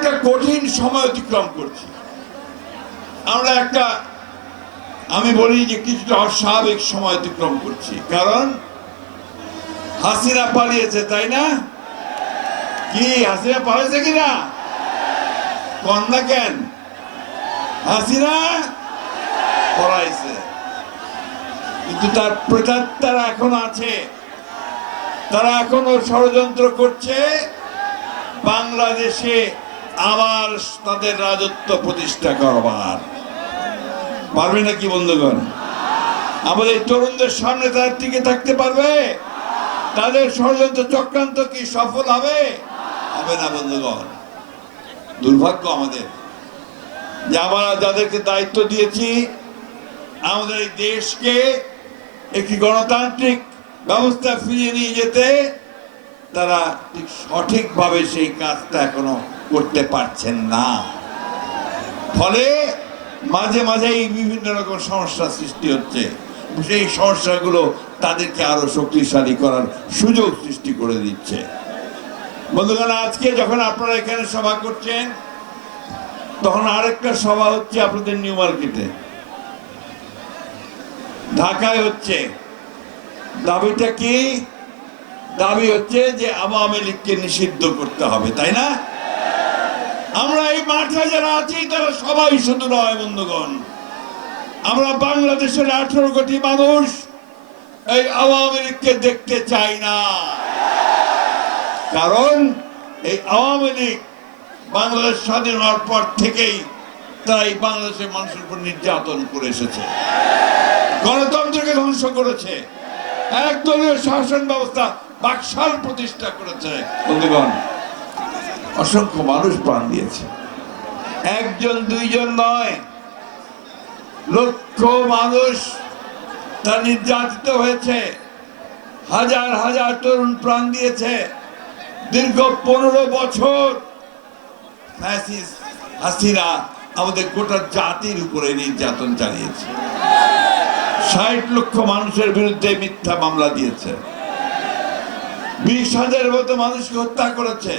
একটা কঠিন সময় অতিক্রম করছি। আমরা একটা, আমি বলি যে কিছুটা অস্বাভাবিক সময় অতিক্রম করছি। কারণ হাসিনা পালিয়েছে, তাই না? কি, হাসিনা পালিয়েছে কিনা? কন্যা কেন? হাসিনা পড়াইছে কিন্তু তার প্রেতাত্মারা এখন আছে। তারা এখনও ষড়যন্ত্র করছে। বাংলাদেশে আবার তাদের রাজত্ব প্রতিষ্ঠা করবার। পারবে নাকি বন্ধুগণ? আমাদের তরুণদের সামনে তার টিকে থাকতে পারবে? তাদের ষড়যন্ত্র চক্রান্ত কি সফল হবে? হবে না বন্ধুগণ। দুর্ভাগ্য আমাদের যে আমরা যাদেরকে দায়িত্ব দিয়েছি, আমাদের এই দেশকে একটি গণতান্ত্রিক ব্যবস্থা ফিরিয়ে নিয়ে যেতে তারা ঠিক সঠিকভাবে সেই কাজটা এখনও করতে পারছেন না। ফলে মাঝে মাঝেই বিভিন্ন রকম সমস্যা সৃষ্টি হচ্ছে। সেই সমস্যাগুলো তাদেরকে আরও শক্তিশালী করার সুযোগ সৃষ্টি করে দিচ্ছে। বন্ধুগণ, আজকে যখন আপনারা এখানে সভা করছেন, তখন আরেকটা সভা হচ্ছে আপনাদের নিউ মার্কেটে। ঢাকায় হচ্ছে। দাবিটা কি? দাবি হচ্ছে যে আওয়ামী লীগকে নিষিদ্ধ করতে হবে, তাই না? আমরা এই মাঠে যারা আছি, তারা সবাই শুধু নয়, বন্ধুগণ। আমরা বাংলাদেশের আঠারো কোটি মানুষ, এই আওয়ামী লীগকে দেখতে চাই না। কারণ এই আওয়ামী লীগ বাংলাদেশ স্বাধীন হওয়ার পর থেকেই তারা এই বাংলাদেশের মানুষের উপর নির্যাতন করে এসেছে। গণতন্ত্রকে ধ্বংস করেছে। একদলীয় শাসন ব্যবস্থা বাকশাল প্রতিষ্ঠা করেছে। বন্ধুগণ অসংখ্য মানুষ প্রাণ দিয়েছে। একজন, দুইজন নয়, লক্ষ মানুষ তা নির্যাতিত হয়েছে। হাজার হাজার তরুণ প্রাণ দিয়েছে। দীর্ঘ পনেরো বছর হাসিনা আমাদের গোটা জাতির উপরে নির্যাতন চালিয়েছে। ষাট লক্ষ মানুষের বিরুদ্ধে মিথ্যা মামলা দিয়েছে। বিশ হাজারের মতো মানুষকে হত্যা করেছে।